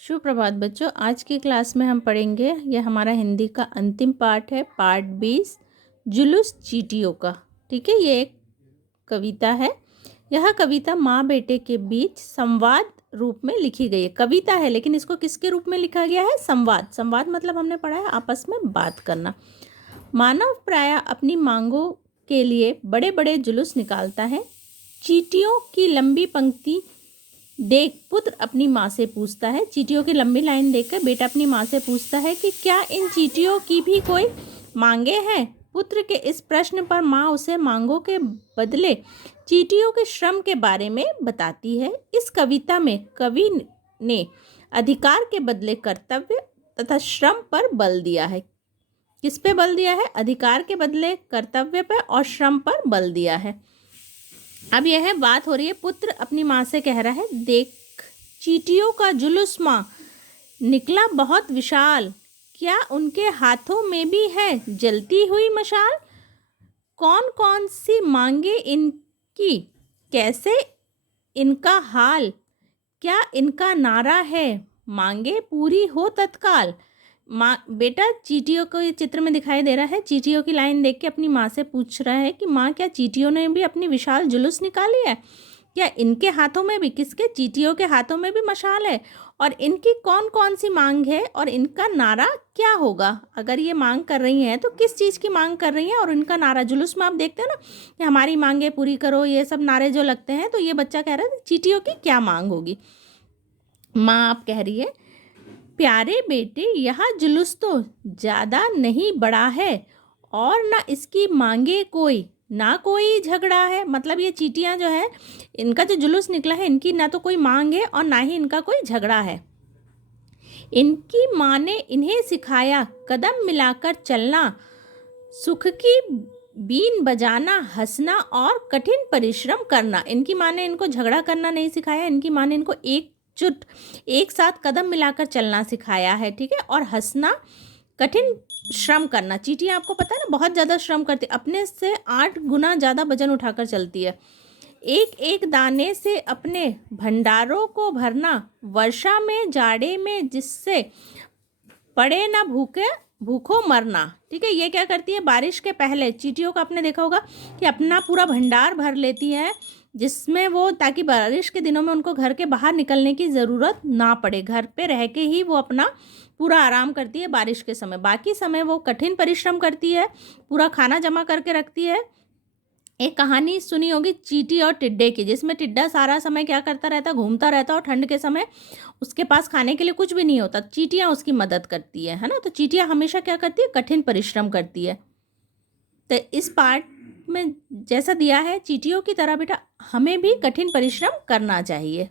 सुप्रभात बच्चों। आज की क्लास में हम पढ़ेंगे, यह हमारा हिंदी का अंतिम पाठ है, पाठ 20, जुलूस चींटियों का। ठीक है, ये एक कविता है। यह कविता माँ बेटे के बीच संवाद रूप में लिखी गई है। कविता है लेकिन इसको किसके रूप में लिखा गया है? संवाद। संवाद मतलब हमने पढ़ा है आपस में बात करना। मानव प्राय अपनी मांगों के लिए बड़े बड़े जुलूस निकालता है। चींटियों की लंबी पंक्ति देख पुत्र अपनी माँ से पूछता है। चींटियों की लंबी लाइन देखकर बेटा अपनी माँ से पूछता है कि क्या इन चींटियों की भी कोई मांगे हैं? पुत्र के इस प्रश्न पर माँ उसे मांगों के बदले चींटियों के श्रम के बारे में बताती है। इस कविता में कवि ने अधिकार के बदले कर्तव्य तथा श्रम पर बल दिया है। किस पे बल दिया है? अधिकार के बदले कर्तव्य पर और श्रम पर बल दिया है। अब यह बात हो रही है, पुत्र अपनी माँ से कह रहा है, देख चींटियों का जुलूस माँ निकला बहुत विशाल, क्या उनके हाथों में भी है जलती हुई मशाल? कौन कौन सी मांगे इनकी, कैसे इनका हाल, क्या इनका नारा है मांगे पूरी हो तत्काल? माँ बेटा चींटियों को ये चित्र में दिखाई दे रहा है। चींटियों की लाइन देख के अपनी माँ से पूछ रहा है कि माँ क्या चींटियों ने भी अपनी विशाल जुलूस निकाली है? क्या इनके हाथों में भी, किसके? चींटियों के हाथों में भी मशाल है? और इनकी कौन कौन सी मांग है और इनका नारा क्या होगा? अगर ये मांग कर रही हैं तो किस चीज़ की मांग कर रही हैं और इनका नारा? जुलूस में आप देखते हैं ना कि हमारी मांगे पूरी करो, ये सब नारे जो लगते हैं, तो ये बच्चा कह रहा है चींटियों की क्या मांग होगी। माँ आप कह रही है, प्यारे बेटे यह जुलूस तो ज़्यादा नहीं बड़ा है और ना इसकी मांगे कोई, ना कोई झगड़ा है। मतलब ये चींटियाँ जो है, इनका जो जुलूस निकला है, इनकी ना तो कोई मांग है और ना ही इनका कोई झगड़ा है। इनकी माँ ने इन्हें सिखाया कदम मिलाकर चलना, सुख की बीन बजाना, हंसना और कठिन परिश्रम करना। इनकी माँ ने इनको झगड़ा करना नहीं सिखाया, इनकी माँ ने इनको एक साथ कदम मिलाकर चलना सिखाया है। ठीक है, और हंसना, कठिन श्रम करना। चींटियाँ आपको पता है ना बहुत ज़्यादा श्रम करती, अपने से 8 गुना ज़्यादा वजन उठाकर चलती है। एक एक दाने से अपने भंडारों को भरना, वर्षा में जाड़े में जिससे पड़े ना भूखों मरना। ठीक है, ये क्या करती है? बारिश के पहले चींटियों का आपने देखा होगा कि अपना पूरा भंडार भर लेती है, जिसमें वो, ताकि बारिश के दिनों में उनको घर के बाहर निकलने की ज़रूरत ना पड़े, घर पे रह के ही वो अपना पूरा आराम करती है बारिश के समय। बाकी समय वो कठिन परिश्रम करती है, पूरा खाना जमा करके रखती है। एक कहानी सुनी होगी चींटी और टिड्डे की, जिसमें टिड्डा सारा समय क्या करता रहता? घूमता रहता, और ठंड के समय उसके पास खाने के लिए कुछ भी नहीं होता, चींटियाँ उसकी मदद करती है ना। तो चींटियाँ हमेशा क्या करती है? कठिन परिश्रम करती है। तो इस पार्ट में जैसा दिया है, चींटियों की तरह बेटा हमें भी कठिन परिश्रम करना चाहिए।